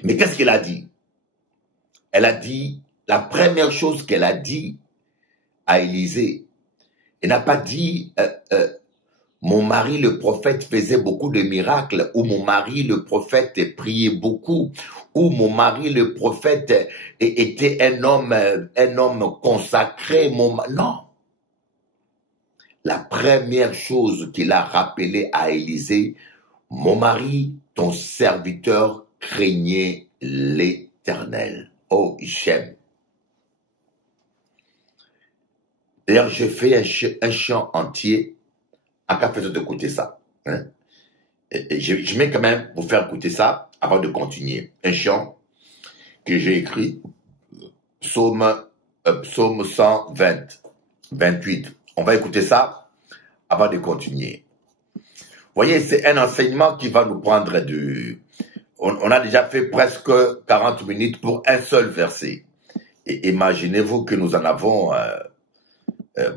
Mais qu'est-ce qu'elle a dit? Elle a dit, la première chose qu'elle a dit à Élisée, elle n'a pas dit mon mari le prophète faisait beaucoup de miracles, ou mon mari le prophète priait beaucoup, ou mon mari le prophète était un homme consacré. Non. La première chose qu'il a rappelée à Élisée, mon mari, ton serviteur, craignait l'Éternel. Oh, Hichem. D'ailleurs, je fais un chant entier à qu'à faire d'écouter ça. Hein? Je mets quand même pour faire écouter ça avant de continuer. Un chant que j'ai écrit, psaume 120, 28. On va écouter ça avant de continuer. Vous voyez, c'est un enseignement qui va nous prendre du... On a déjà fait presque 40 minutes pour un seul verset. Et imaginez-vous que nous en avons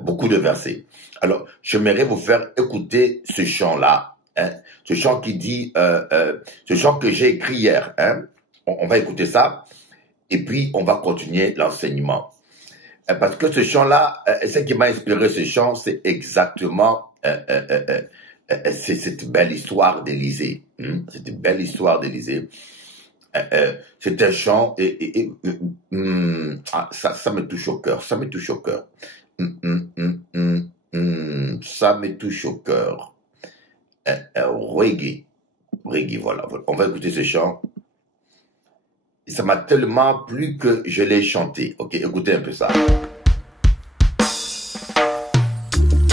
beaucoup de versets. Alors, j'aimerais vous faire écouter ce chant-là, hein, ce chant qui dit, ce chant que j'ai écrit hier. Hein, on va écouter ça, et puis on va continuer l'enseignement. Parce que ce chant-là, ce qui m'a inspiré ce chant, c'est exactement c'est cette belle histoire d'Élisée. Cette belle histoire d'Élisée. C'est un chant, ça me touche au cœur, ça me touche au cœur. Ça me touche au cœur. Reggae, voilà. On va écouter ce chant. Et ça m'a tellement plu que je l'ai chanté. Ok, écoutez un peu ça.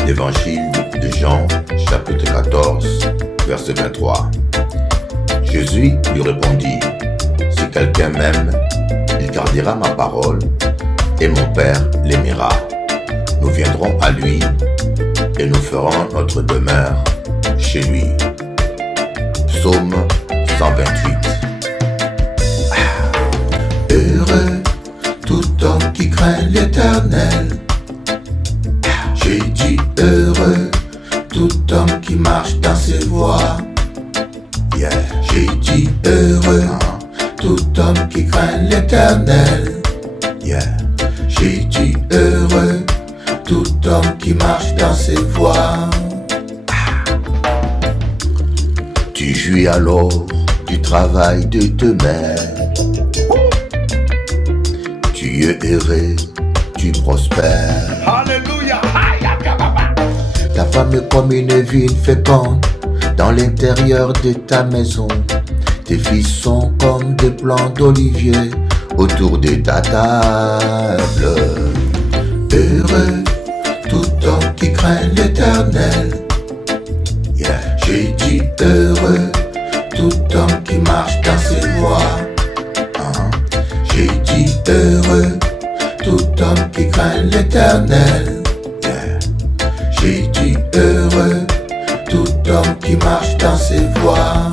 L'évangile de Jean, chapitre 14, verset 23. Jésus lui répondit, si quelqu'un m'aime, il gardera ma parole, et mon Père l'aimera. Nous viendrons à lui, et nous ferons notre demeure chez lui. Psaume 128. Heureux tout homme qui craint l'Éternel. J'ai dit heureux tout homme qui marche dans ses voies. Yeah. J'ai dit heureux tout homme qui craint l'Éternel. Yeah. J'ai dit heureux tout homme qui marche dans ses voies. Tu jouis alors du travail de tes mains. Tu es heureux, tu prospères. Alléluia. Ta femme est comme une vigne féconde dans l'intérieur de ta maison. Tes fils sont comme des plants d'olivier autour de ta table. Heureux tout homme qui craint l'Éternel. Yeah. J'ai dit heureux tout homme qui marche dans ses voies. J'ai dit heureux tout homme qui craint l'Éternel. Yeah. J'ai dit heureux tout homme qui marche dans ses voies.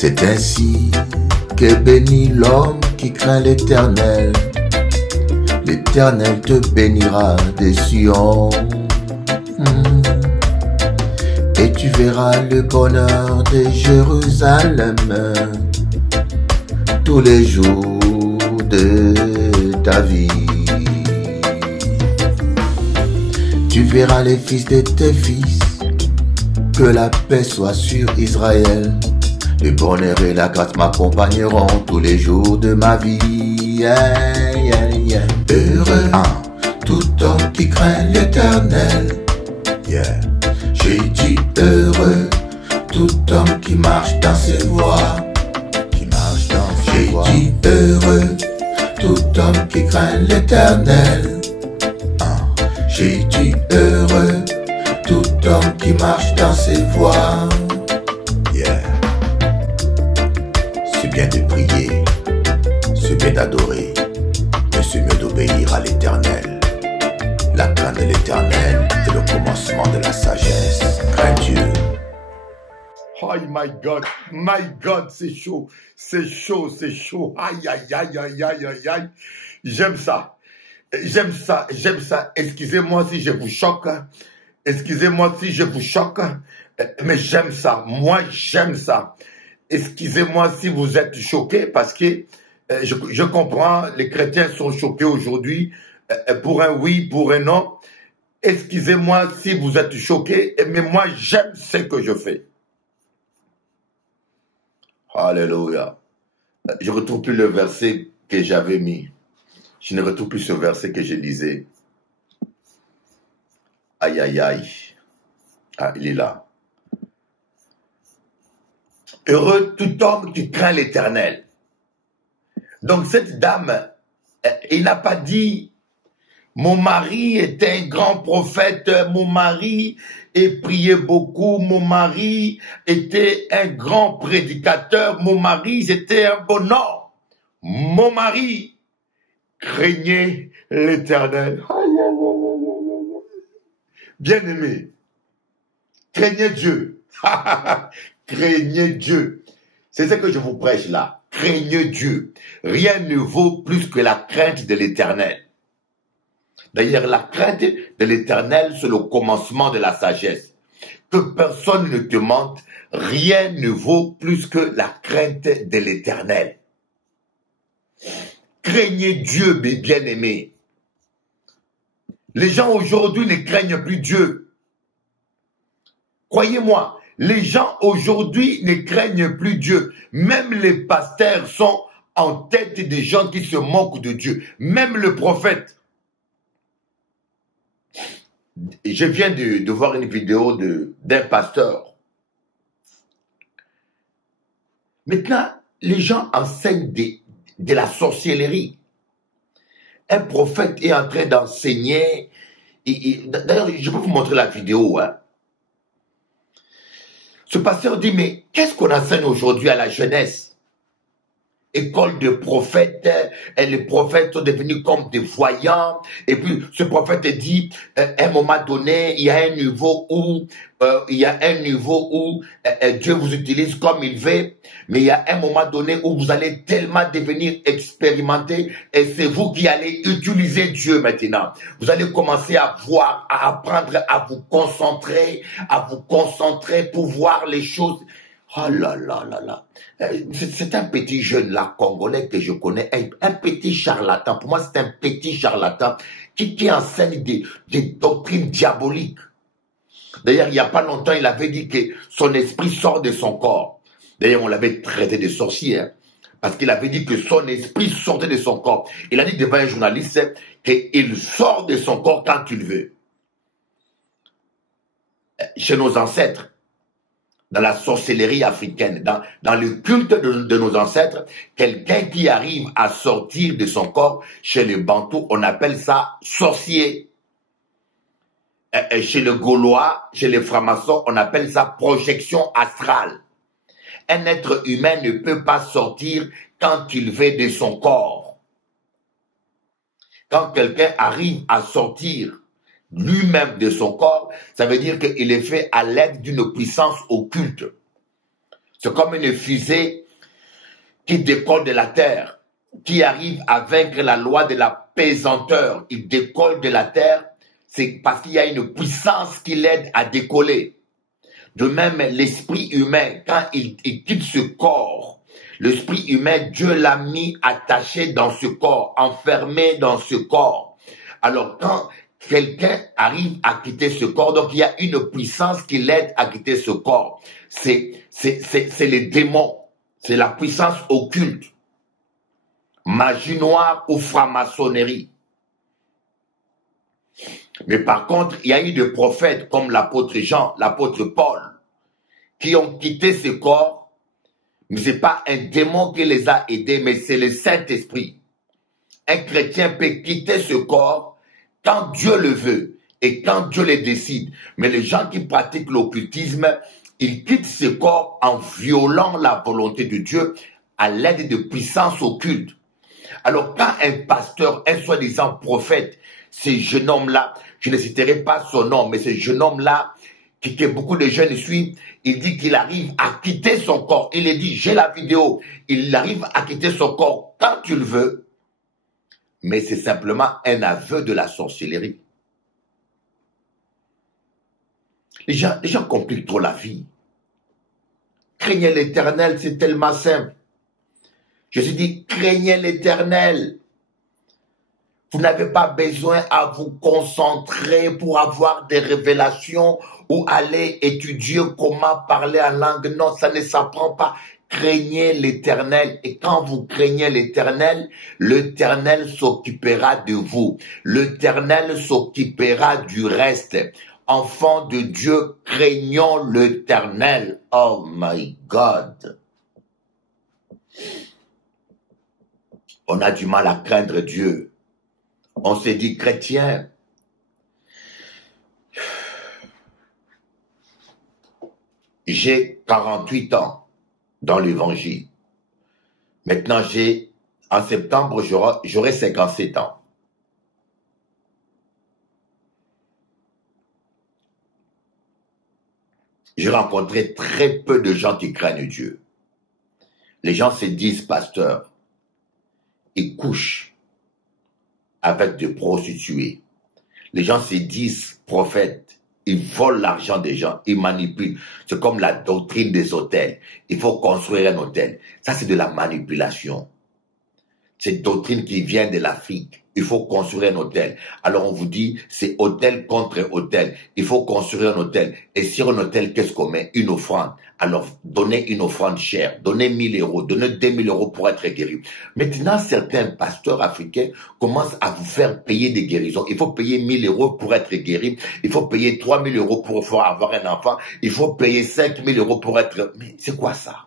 C'est ainsi que bénit l'homme qui craint l'Éternel. L'Éternel te bénira des Sion. Et tu verras le bonheur de Jérusalem tous les jours de ta vie. Tu verras les fils de tes fils. Que la paix soit sur Israël. Le bonheur et la grâce m'accompagneront tous les jours de ma vie. Heureux tout homme qui craint l'Éternel. J'ai dit heureux tout homme qui marche dans ses voies. J'ai dit heureux tout homme qui craint l'Éternel. J'ai dit heureux tout homme qui marche dans ses voies. C'est bien de prier, c'est bien d'adorer, mais c'est mieux d'obéir à l'Éternel. La crainte de l'Éternel est le commencement de la sagesse. Crains Dieu. Oh my God, c'est chaud, c'est chaud, c'est chaud. Aïe, aïe, aïe, aïe, aïe, aïe, aïe. J'aime ça, j'aime ça, j'aime ça. Excusez-moi si je vous choque, excusez-moi si je vous choque, mais j'aime ça, moi j'aime ça. Excusez-moi si vous êtes choqués parce que je comprends, les chrétiens sont choqués aujourd'hui pour un oui, pour un non. Excusez-moi si vous êtes choqués, mais moi j'aime ce que je fais. Alléluia. Je ne retrouve plus le verset que j'avais mis. Je ne retrouve plus ce verset que je lisais. Aïe, aïe, aïe. Ah, il est là. Heureux tout homme qui craint l'Éternel. Donc cette dame, il n'a pas dit, mon mari était un grand prophète, mon mari priait beaucoup, mon mari était un grand prédicateur, mon mari c'était un bon homme. Mon mari craignait l'Éternel. Bien-aimé, craignez Dieu. Craignez Dieu. C'est ce que je vous prêche là. Craignez Dieu. Rien ne vaut plus que la crainte de l'Éternel. D'ailleurs, la crainte de l'Éternel, c'est le commencement de la sagesse. Que personne ne te mente, rien ne vaut plus que la crainte de l'Éternel. Craignez Dieu, mes bien-aimés. Les gens aujourd'hui ne craignent plus Dieu. Croyez-moi. Les gens aujourd'hui ne craignent plus Dieu. Même les pasteurs sont en tête des gens qui se moquent de Dieu. Même le prophète. Je viens de voir une vidéo d'un pasteur. Maintenant, les gens enseignent de la sorcellerie. Un prophète est en train d'enseigner. D'ailleurs, je peux vous montrer la vidéo, hein. Ce pasteur dit, mais qu'est-ce qu'on enseigne aujourd'hui à la jeunesse? École de prophètes, et les prophètes sont devenus comme des voyants. Et puis, ce prophète dit, à un moment donné, il y a un niveau où, Dieu vous utilise comme il veut. Mais il y a un moment donné où vous allez tellement devenir expérimenté et c'est vous qui allez utiliser Dieu maintenant. Vous allez commencer à voir, à apprendre à vous concentrer pour voir les choses. Oh là là là là. C'est un petit jeune là, congolais que je connais, un petit charlatan. Pour moi, c'est un petit charlatan qui enseigne des doctrines diaboliques. D'ailleurs, il n'y a pas longtemps, il avait dit que son esprit sort de son corps. D'ailleurs, on l'avait traité de sorcier, hein, parce qu'il avait dit que son esprit sortait de son corps. Il a dit devant un journaliste qu'il sort de son corps quand il veut. Chez nos ancêtres, dans la sorcellerie africaine, dans le culte de nos ancêtres, quelqu'un qui arrive à sortir de son corps, chez les Bantous, on appelle ça sorcier. Chez les Gaulois, chez les francs-maçons, on appelle ça projection astrale. Un être humain ne peut pas sortir quand il veut de son corps. Quand quelqu'un arrive à sortir lui-même de son corps, ça veut dire qu'il est fait à l'aide d'une puissance occulte. C'est comme une fusée qui décolle de la terre, qui arrive à vaincre la loi de la pesanteur. Il décolle de la terre, c'est parce qu'il y a une puissance qui l'aide à décoller. De même, l'esprit humain, quand il quitte ce corps, l'esprit humain, Dieu l'a mis attaché dans ce corps, enfermé dans ce corps. Alors, quand quelqu'un arrive à quitter ce corps, donc il y a une puissance qui l'aide à quitter ce corps. C'est les démons, c'est la puissance occulte, magie noire ou franc-maçonnerie. Mais par contre, il y a eu des prophètes comme l'apôtre Jean, l'apôtre Paul, qui ont quitté ce corps, mais ce n'est pas un démon qui les a aidés, mais c'est le Saint-Esprit. Un chrétien peut quitter ce corps quand Dieu le veut et quand Dieu le décide. Mais les gens qui pratiquent l'occultisme, ils quittent ce corps en violant la volonté de Dieu à l'aide de puissances occultes. Alors quand un pasteur, un soi-disant prophète, ce jeune homme-là, je ne citerai pas son nom, mais ce jeune homme-là, que beaucoup de jeunes suivent, il dit qu'il arrive à quitter son corps. Il est dit, j'ai la vidéo, il arrive à quitter son corps quand tu le veux, mais c'est simplement un aveu de la sorcellerie. Les gens compliquent trop la vie. Craignez l'Éternel, c'est tellement simple. Je suis dit, craignez l'Éternel. Vous n'avez pas besoin à vous concentrer pour avoir des révélations ou aller étudier comment parler en langue. Non, ça ne s'apprend pas. Craignez l'Éternel. Et quand vous craignez l'Éternel, l'Éternel s'occupera de vous. L'Éternel s'occupera du reste. Enfants de Dieu, craignons l'Éternel. Oh my God. On a du mal à craindre Dieu. On s'est dit, chrétien, j'ai 48 ans dans l'évangile. Maintenant, en septembre, j'aurai 57 ans. J'ai rencontré très peu de gens qui craignent Dieu. Les gens se disent pasteurs. Ils couchent avec des prostituées. Les gens se disent prophètes. Ils volent l'argent des gens. Ils manipulent. C'est comme la doctrine des hôtels. Il faut construire un hôtel. Ça, c'est de la manipulation. Cette doctrine qui vient de l'Afrique. Il faut construire un hôtel. Alors on vous dit, c'est hôtel contre hôtel. Il faut construire un hôtel. Et sur un hôtel, qu'est-ce qu'on met? Une offrande. Alors donnez une offrande chère. Donnez 1000 euros. Donnez 2000 euros pour être guéri. Maintenant, certains pasteurs africains commencent à vous faire payer des guérisons. Il faut payer 1000 euros pour être guéri. Il faut payer 3000 euros pour avoir un enfant. Il faut payer 5000 euros pour être... Mais c'est quoi ça?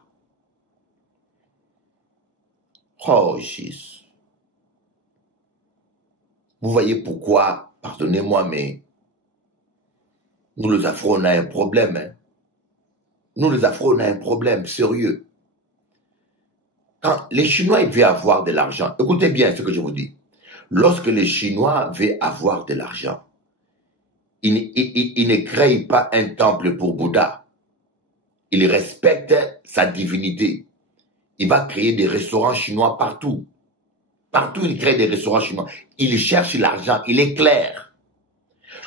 Oh, Jésus. Vous voyez pourquoi, pardonnez-moi, mais nous les Afro, on a un problème. Hein? Nous les Afro, on a un problème sérieux. Quand les Chinois ils veulent avoir de l'argent, écoutez bien ce que je vous dis. Lorsque les Chinois veulent avoir de l'argent, ils ne créent pas un temple pour Bouddha. Ils respectent sa divinité. Il va créer des restaurants chinois partout. Partout, il crée des restaurants chinois. Il cherche l'argent, il est clair.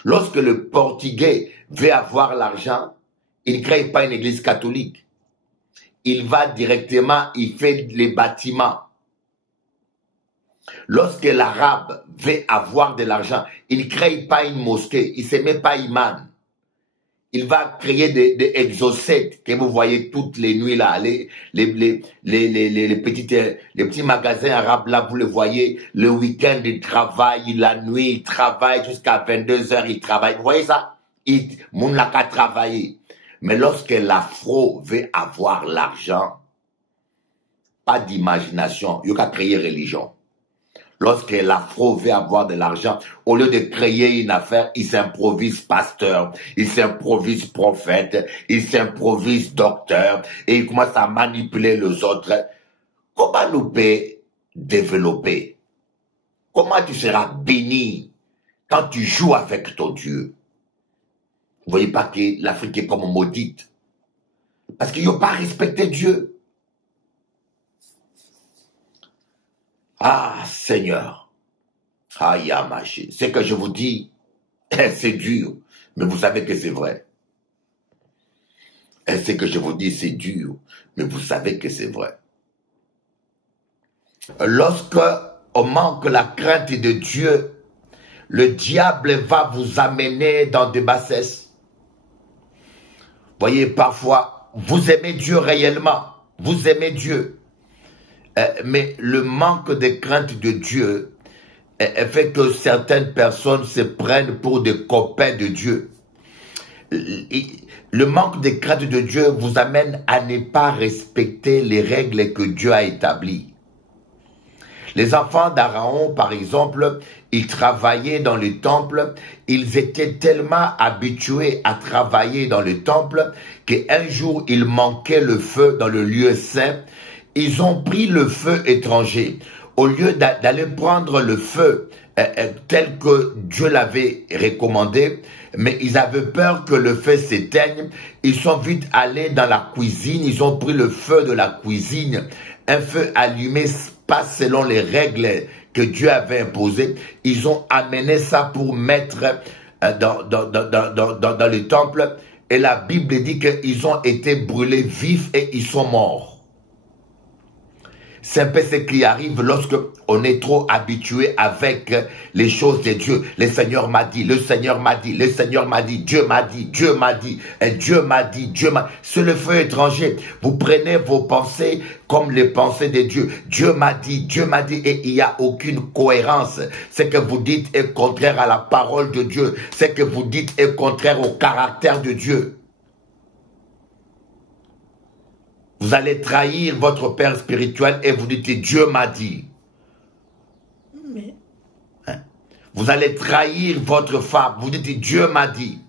Lorsque le Portugais veut avoir l'argent, il ne crée pas une église catholique. Il va directement, il fait les bâtiments. Lorsque l'Arabe veut avoir de l'argent, il ne crée pas une mosquée, il ne se met pas imam. Il va créer des exocètes que vous voyez toutes les nuits là, les petits magasins arabes là, vous le voyez, le week-end il travaille, la nuit il travaille jusqu'à 22h il travaille. Vous voyez ça? Mon n'a qu'à travailler. Mais lorsque l'Afro veut avoir l'argent, pas d'imagination, il n'y a qu'à créer religion. Lorsque l'Afro veut avoir de l'argent, au lieu de créer une affaire, il s'improvise pasteur, il s'improvise prophète, il s'improvise docteur, et il commence à manipuler les autres. Comment nous peut développer? Comment tu seras béni quand tu joues avec ton Dieu? Vous voyez pas que l'Afrique est comme maudite? Parce qu'ils n'ont pas respecté Dieu. Ah, Seigneur. Ah, Yamaché. Ce que je vous dis, c'est dur. Mais vous savez que c'est vrai. Et ce que je vous dis, c'est dur. Mais vous savez que c'est vrai. Lorsque on manque la crainte de Dieu, le diable va vous amener dans des bassesses. Voyez, parfois, vous aimez Dieu réellement. Vous aimez Dieu. Mais le manque de crainte de Dieu fait que certaines personnes se prennent pour des copains de Dieu. Le manque de crainte de Dieu vous amène à ne pas respecter les règles que Dieu a établies. Les enfants d'Aaron, par exemple, ils travaillaient dans le temple, ils étaient tellement habitués à travailler dans le temple qu'un jour, il manquait le feu dans le lieu saint. Ils ont pris le feu étranger. Au lieu d'aller prendre le feu tel que Dieu l'avait recommandé, mais ils avaient peur que le feu s'éteigne. Ils sont vite allés dans la cuisine, ils ont pris le feu de la cuisine, un feu allumé pas selon les règles que Dieu avait imposées. Ils ont amené ça pour mettre dans le temple. Et la Bible dit qu'ils ont été brûlés vifs et ils sont morts. C'est un peu ce qui arrive lorsque on est trop habitué avec les choses de Dieu. Le Seigneur m'a dit, le Seigneur m'a dit, le Seigneur m'a dit, Dieu m'a dit, Dieu m'a dit, et Dieu m'a dit, Dieu m'a dit. C'est le feu étranger. Vous prenez vos pensées comme les pensées de Dieu. Dieu m'a dit, et il n'y a aucune cohérence. Ce que vous dites est contraire à la parole de Dieu. Ce que vous dites est contraire au caractère de Dieu. Vous allez trahir votre père spirituel et vous dites Dieu m'a dit. Mais... Vous allez trahir votre femme, vous dites Dieu m'a dit.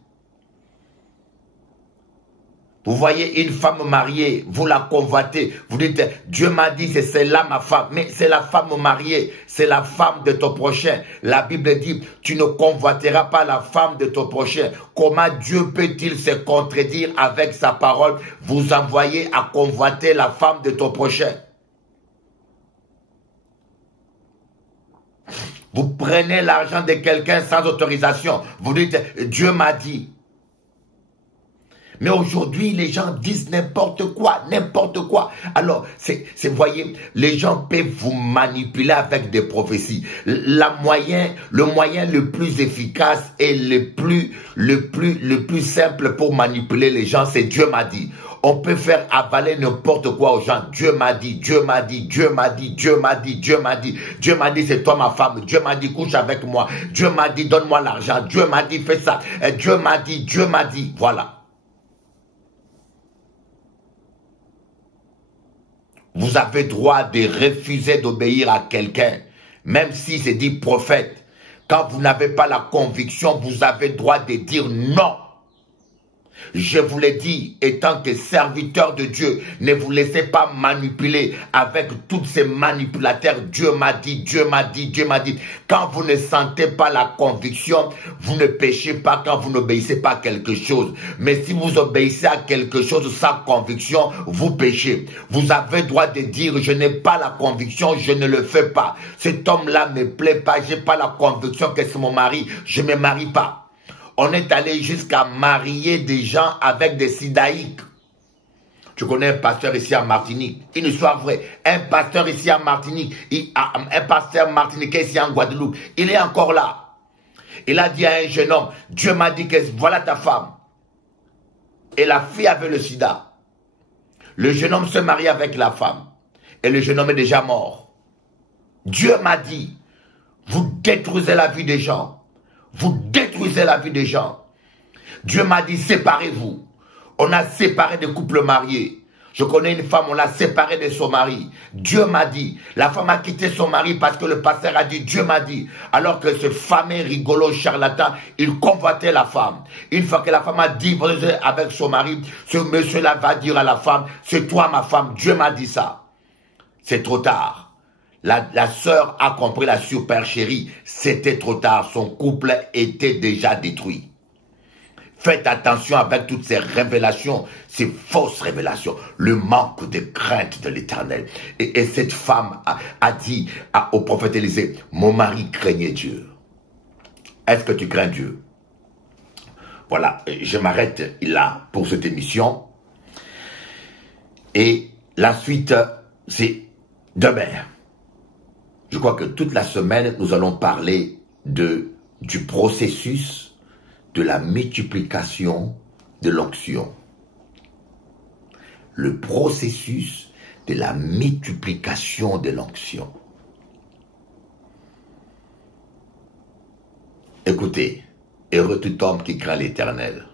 Vous voyez une femme mariée, vous la convoitez, vous dites Dieu m'a dit c'est celle-là ma femme, mais c'est la femme mariée, c'est la femme de ton prochain. La Bible dit tu ne convoiteras pas la femme de ton prochain. Comment Dieu peut-il se contredire avec sa parole? Vous envoyez à convoiter la femme de ton prochain. Vous prenez l'argent de quelqu'un sans autorisation, vous dites Dieu m'a dit. Mais aujourd'hui, les gens disent n'importe quoi, n'importe quoi. Alors, vous voyez, les gens peuvent vous manipuler avec des prophéties. Le moyen le plus efficace et le plus simple pour manipuler les gens, c'est Dieu m'a dit. On peut faire avaler n'importe quoi aux gens. Dieu m'a dit, Dieu m'a dit, Dieu m'a dit, Dieu m'a dit, Dieu m'a dit. Dieu m'a dit, c'est toi ma femme. Dieu m'a dit, couche avec moi. Dieu m'a dit, donne-moi l'argent. Dieu m'a dit, fais ça. Dieu m'a dit, voilà. Vous avez droit de refuser d'obéir à quelqu'un, même si c'est dit prophète. Quand vous n'avez pas la conviction, vous avez droit de dire non. Je vous l'ai dit, étant que serviteur de Dieu, ne vous laissez pas manipuler avec tous ces manipulateurs. Dieu m'a dit, Dieu m'a dit, Dieu m'a dit. Quand vous ne sentez pas la conviction, vous ne péchez pas quand vous n'obéissez pas à quelque chose. Mais si vous obéissez à quelque chose sans conviction, vous péchez. Vous avez droit de dire, je n'ai pas la conviction, je ne le fais pas. Cet homme-là ne me plaît pas, je n'ai pas la conviction que c'est mon mari, je ne me marie pas. On est allé jusqu'à marier des gens avec des sidaïques. Tu connais un pasteur ici en Martinique. Une histoire vraie. Un pasteur ici en Martinique. Un pasteur martiniquais ici en Guadeloupe. Il est encore là. Il a dit à un jeune homme, Dieu m'a dit que voilà ta femme. Et la fille avait le sida. Le jeune homme se marie avec la femme. Et le jeune homme est déjà mort. Dieu m'a dit, vous détruisez la vie des gens. Vous détruisez la vie des gens. Dieu m'a dit, séparez-vous. On a séparé des couples mariés. Je connais une femme, on l'a séparée de son mari. Dieu m'a dit. La femme a quitté son mari parce que le pasteur a dit, Dieu m'a dit. Alors que ce fameux rigolo charlatan, il convoitait la femme. Une fois que la femme a divorcé avec son mari, ce monsieur-là va dire à la femme, c'est toi ma femme, Dieu m'a dit ça. C'est trop tard. La sœur a compris la supercherie. C'était trop tard. Son couple était déjà détruit. Faites attention avec toutes ces révélations, ces fausses révélations, le manque de crainte de l'Éternel. Et cette femme a dit au prophète Élisée, mon mari craignait Dieu. Est-ce que tu crains Dieu? Voilà, je m'arrête là pour cette émission. Et la suite, c'est demain. Je crois que toute la semaine, nous allons parler du processus de la multiplication de l'onction. Le processus de la multiplication de l'onction. Écoutez, heureux tout homme qui craint l'Éternel.